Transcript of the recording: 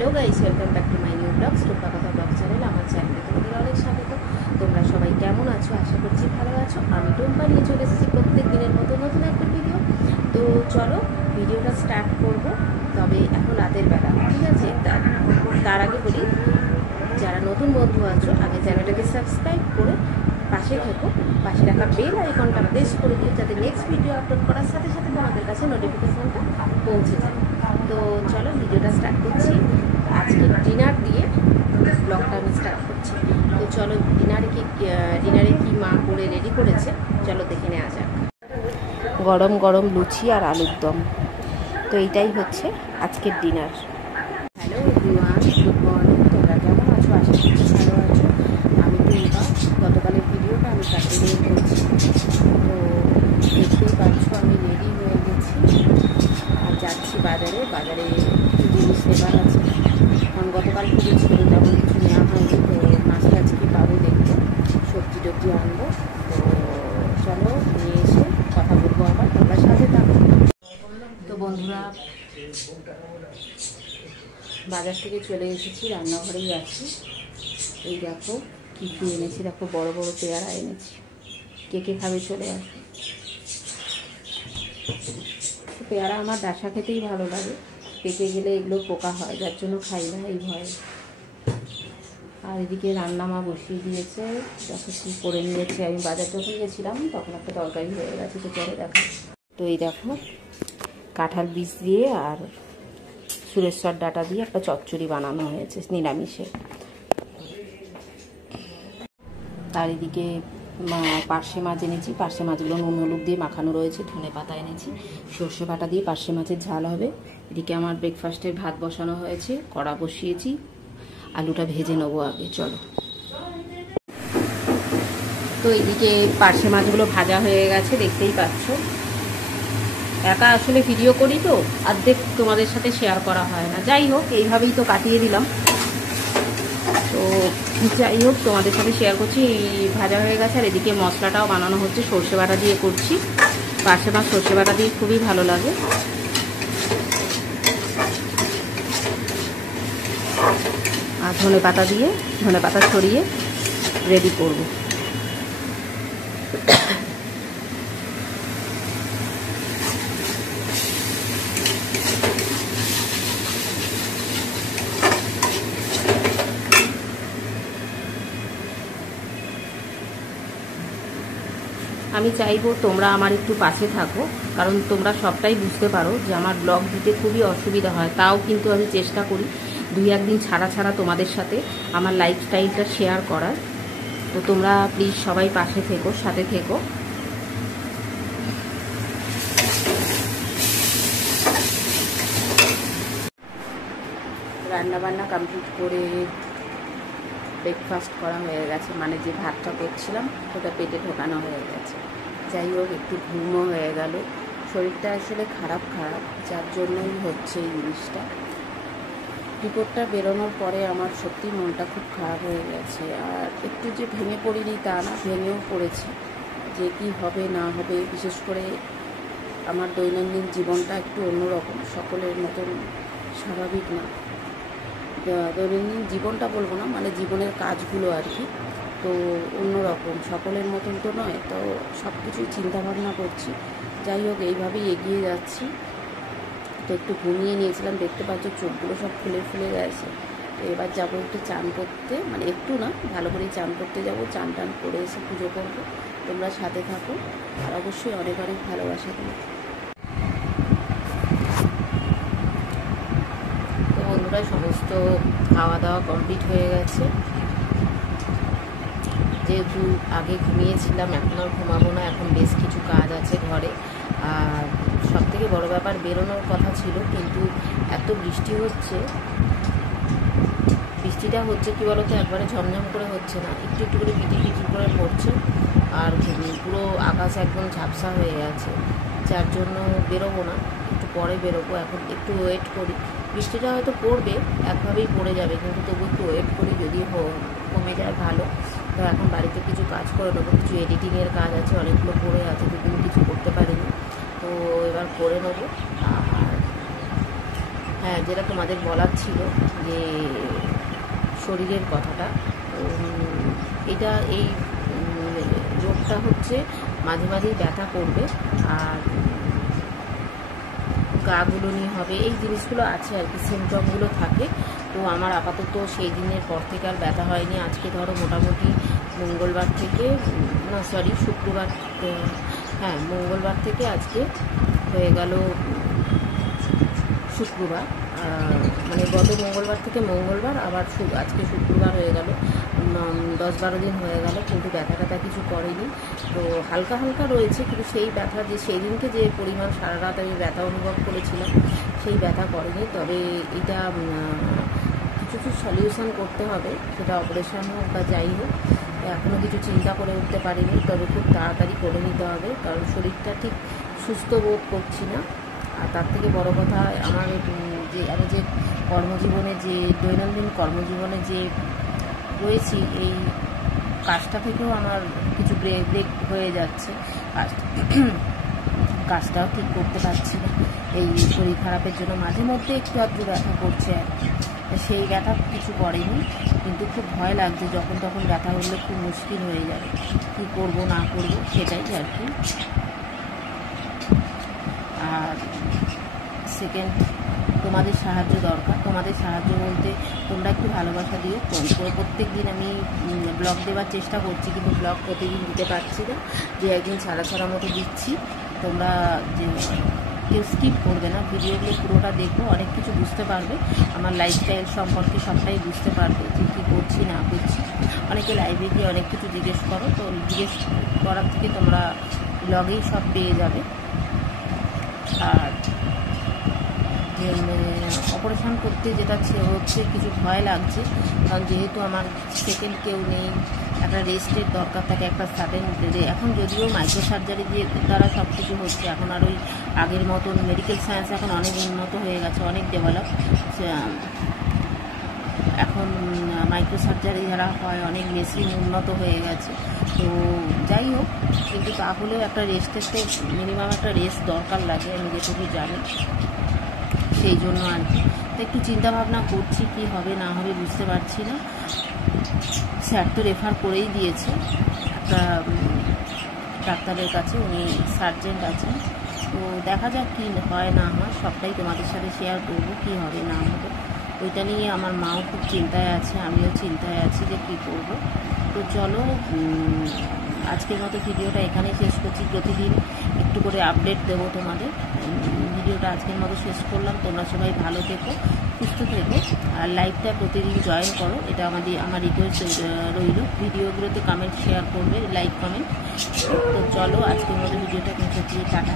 Hello guys, welcome back to my new blogs, Rupa Katha blog channel. আমার চ্যানেলে তোমাদের অনেক স্বাগত। তোমরা সবাই কেমন আছো? আশা করছি ভালো আছো। আমি টুম্পা নিয়ে চলে এসেছি প্রত্যেক দিনের মতো নতুন একটা ভিডিও। তো চলো ভিডিওটা স্টার্ট করব। তবে এখন রাতের বেলা, ঠিক আছে? তার আগে বলি, যারা নতুন বন্ধু আছো আগে চ্যানেলটাকে সাবস্ক্রাইব করে পাশে থেকো, পাশে রাখা বেল আইকনটা প্রেস করে দিও, যাতে নেক্সট ভিডিও আপলোড করার সাথে সাথে তোমাদের কাছে নোটিফিকেশানটা পৌঁছে যায়। তো চলো ভিডিওটা স্টার্ট করছি। আজকে ডিনার দিয়ে ব্লগটা আমি স্টার্ট করছি। তো চলো ডিনারে কি মা করে রেডি করেছে চলো দেখে নেওয়া যাক। গরম গরম লুচি আর আলুর দম। তো এইটাই হচ্ছে আজকের dinner. Hello everyone, good morning. তোমরা কেমন আছো? আশা করছি ভালো আছো। আমি টুম্পা। গতকালের ভিডিওটা আমি কন্টিনিউ করছি। তো দেখতেই পাচ্ছ আমি রেডি হয়ে গেছি আর যাচ্ছি বাজারে। বাজারে কিছু জিনিস নেবার আছে, কারণ গতকাল পুজো ছিল, তেমন কিছু নেওয়া হয়নি। তো মাছ টাছ কি পাবো দেখতে, সবজি টবজি আনবো। তো চলো নিয়ে এসে কথা বলবো আবার, তোমরা সাথে থাকো। তো বন্ধুরা, বাজার থেকে চলে এসেছি, রান্নাঘরেই আছি। এই দেখো কী কী এনেছি, দেখো বড় বড় পেয়ারা এনেছি। কে কে খাবে চলে আসে। পেয়ারা আমার ডাসা খেতেই ভালো লাগে, পেকে গেলে এগুলো পোকা হয়, যার জন্য খাই না এই ভয়ে। আর এদিকে রান্না মা বসিয়ে দিয়েছে, দেখো কী করে নিয়েছে। আমি বাজার যখন গেছিলাম তখন একটা তরকারি হয়ে গেছে, তো চলে দেখো। তো এই দেখো কাঁঠাল বীজ দিয়ে আর সুরেশ্বর ডাঁটা দিয়ে একটা চচ্চড়ি বানানো হয়েছে নিরামিষে। তার এদিকে পার্শে মাছ এনেছি, পার্শে মাছগুলো নুন হলুদ দিয়ে মাখানো রয়েছে। ধনে পাতা এনেছি, সর্ষে বাটা দিয়ে পার্শে মাছের ঝাল হবে। এদিকে আমার ব্রেকফাস্টের ভাত বসানো হয়েছে, কড়া বসিয়েছি, আলুটা ভেজে নেবো আগে। চলো। তো এইদিকে পার্শে মাছগুলো ভাজা হয়ে গেছে, দেখতেই পাচ্ছ। একা আসলে ভিডিও করি তো অর্ধেক তোমাদের সাথে শেয়ার করা হয় না। যাই হোক, এইভাবেই তো কাটিয়ে দিলাম। তো যাই হোক, তোমাদের সাথে শেয়ার করছি। ভাজা হয়ে গেছে আর এদিকে মশলাটাও বানানো হচ্ছে, সর্ষে বাটা দিয়ে করছি। পার্শে মাছ সর্ষে বাটা দিয়ে খুবই ভালো লাগে। আর ধনে পাতা ছড়িয়ে রেডি করবো। আমি চাইবো তোমরা আমার একটু পাশে থাকো, কারণ তোমরা সবটাই বুঝতে পারো যে আমার ব্লগ দিতে খুবই অসুবিধা হয়। তাও কিন্তু আমি চেষ্টা করি দুই একদিন ছাড়া তোমাদের সাথে আমার লাইফস্টাইলটা শেয়ার করার। তো তোমরা প্লিজ সবাই পাশে থেকো, সাথে থেকো। রান্নাবান্না কমপ্লিট করে ব্রেকফাস্ট করা হয়ে গেছে, মানে যে ভাতটা করছিলাম ওটা পেটে ঢোকানো হয়ে গেছে। যাই হোক, একটু ঘুমও হয়ে গেল। শরীরটা আসলে খারাপ, যার জন্যই হচ্ছে এই জিনিসটা। রিপোর্টটা বেরোনোর পরে আমার সত্যি মনটা খুব খারাপ হয়ে গেছে। আর একটু যে ভেঙে পড়িনি তা না, ভেঙেও পড়েছি যে কি হবে না হবে। বিশেষ করে আমার দৈনন্দিন জীবনটা একটু অন্যরকম, সকলের মতন স্বাভাবিক না। দৈনন্দিন জীবনটা বলবো না, মানে জীবনের কাজগুলো আর কি, তো অন্যরকম, সকলের মতন তো নয়। তো সব কিছুই চিন্তাভাবনা করছি। যাই হোক, এইভাবেই এগিয়ে যাচ্ছি। তো একটু ঘুমিয়ে নিয়েছিলাম, দেখতে পাচ্ছ চোখগুলো সব ফুলে গেছে। তো এবার যাবো একটু চান করতে, মানে একটু না, ভালো করেই চান করতে যাবো। চান টান করে এসে পুজো করবো। তোমরা সাথে থাকো আর অবশ্যই অনেক অনেক ভালোবাসা দিও। তো বন্ধুরা, সমস্ত খাওয়া দাওয়া কমপ্লিট হয়ে গেছে। যেহেতু আগে ঘুমিয়েছিলাম, এখন আর ঘুমাবো না, এখন বেশ কিছু কাজ আছে ঘরে। আর সবথেকে বড় ব্যাপার, বেরোনোর কথা ছিল, কিন্তু এত বৃষ্টি হচ্ছে। বৃষ্টিটা হচ্ছে কি বলতো, একবারে ঝমঝম করে হচ্ছে না, একটু একটু করে পিটি করে পড়ছে। আর পুরো আকাশ একদম ঝাপসা হয়ে গেছে, যার জন্য বেরোবো না, একটু পরে বেরোবো। এখন একটু ওয়েট করি, বৃষ্টিটা হয়তো পড়বে, একভাবেই পড়ে যাবে, কিন্তু তবু একটু ওয়েট করি, যদি কমে যায় ভালো। তো এখন বাড়িতে কিছু কাজ করে নেবো, কিছু এডিটিংয়ের কাজ আছে, অনেকগুলো পড়ে আছে, দুদিন কিছু করতে পারিনি, তো এবার করে নেবো। আর হ্যাঁ, যেটা তোমাদের বলার ছিল যে শরীরের কথাটা, এটা এই রোগটা হচ্ছে মাঝে মাঝেই ব্যথা করবে আর গা গুলোনি হবে, এই জিনিসগুলো আছে আর কি, সিমটমগুলো থাকে। তো আমার আপাতত সেই দিনের পর থেকে আর ব্যথা হয়নি। আজকে ধরো মোটামুটি মঙ্গলবার থেকে, না সরি শুক্রবার, হ্যাঁ মঙ্গলবার থেকে আজকে হয়ে গেল শুক্রবার, মানে গত মঙ্গলবার থেকে মঙ্গলবার আবার আজকে শুক্রবার হয়ে গেল, 10-12 দিন হয়ে গেল, কিন্তু ব্যথা ট্যাথা কিছু করেনি। তো হালকা হালকা রয়েছে, কিন্তু সেই ব্যথা যে সেই দিনকে যে পরিমাণ সারা রাত আমি ব্যথা অনুভব করেছিলাম সেই ব্যথা করেনি। তবে এটা কিছু কিছু সলিউশন করতে হবে, সেটা অপারেশন হোক বা যাই হোক, এখনও কিছু চিন্তা করে উঠতে পারিনি, তবে খুব তাড়াতাড়ি করে নিতে হবে, কারণ শরীরটা ঠিক সুস্থ বোধ করছি না। আর তার থেকে বড় কথা, আমার আমি যে কর্মজীবনে, যে দৈনন্দিন কর্মজীবনে যে রয়েছি, এই কাজটা থেকেও আমার কিছু ব্রেক হয়ে যাচ্ছে, কাজটাও ঠিক করতে পারছি না। এই শরীর খারাপের জন্য মাঝে মধ্যে একটু আধটু ব্যথা করছে আর কি, সেই ব্যথা কিছু করেনি, কিন্তু খুব ভয় লাগছে, যখন তখন ব্যথা উঠলে খুব মুশকিল হয়ে যাবে, কী করবো না করবো সেটাই আর কি। আর সেকেন্ড, তোমাদের সাহায্য দরকার। তোমাদের সাহায্য বলতে তোমরা একটু ভালোবাসা দিও। প্রত্যেক দিন আমি ব্লগ দেওয়ার চেষ্টা করছি, কিন্তু ব্লগ প্রতিদিন দিতে পারছি না, যে একদিন ছাড়া ছাড়া মতো দিচ্ছি। তোমরা যে কেউ স্কিপ করবে না, ভিডিওগুলো পুরোটা দেখো, অনেক কিছু বুঝতে পারবে, আমার লাইফস্টাইল সম্পর্কে সবটাই বুঝতে পারবে, যে কী করছি না করছি। অনেকে লাইভে গিয়ে অনেক কিছু জিজ্ঞেস করো, তো জিজ্ঞেস করার থেকে তোমরা ব্লগেই সব পেয়ে যাবে। আর অপারেশন করতে যেটা হচ্ছে, কিছু ভয় লাগছে, কারণ যেহেতু আমার সেকেন্ড কেউ নেই, একটা রেস্টের দরকার থাকে, একটা সাডেন। এখন যদিও মাইক্রো সার্জারি দিয়ে দ্বারা সব কিছু হচ্ছে, এখন আর ওই আগের মতন মেডিকেল সায়েন্স এখন অনেক উন্নত হয়ে গেছে, অনেক ডেভেলপ। এখন মাইক্রো সার্জারি যারা হয়, অনেক মেশিন উন্নত হয়ে গেছে। তো যাই হোক, কিন্তু তাহলেও একটা রেস্টের তো মিনিমাম একটা রেস্ট দরকার লাগে, আমি যেটুকু জানি, সেই জন্য আর কি। তো একটু চিন্তাভাবনা করছি, কি হবে না হবে বুঝতে পারছি না। স্যার তো রেফার করেই দিয়েছে একটা ডাক্তারের কাছে, উনি সার্জেন্ট আছেন। তো দেখা যাক কী হয় না হয়, সবটাই তোমাদের সাথে শেয়ার করবো, কী হবে না হবে। ওইটা নিয়ে আমার মাও খুব চিন্তায় আছে, আমিও চিন্তায় আছি যে কী করবো। তো চলো, আজকের মতো ভিডিওটা এখানেই শেষ করছি। প্রতিদিন একটু করে আপডেট দেবো তোমাদের। ভিডিওটা আজকের মতো শেষ করলাম। তোমরা সবাই ভালো থেকো, সুস্থ থেকো, আর লাইভটা প্রতিদিন জয়েন করো, এটা আমার রিকোয়েস্ট রইল। ভিডিওগুলোতে কমেন্ট শেয়ার করবে, লাইক কমেন্ট। তো চলো, আজকের মতো ভিডিওটা এখানে টাটা।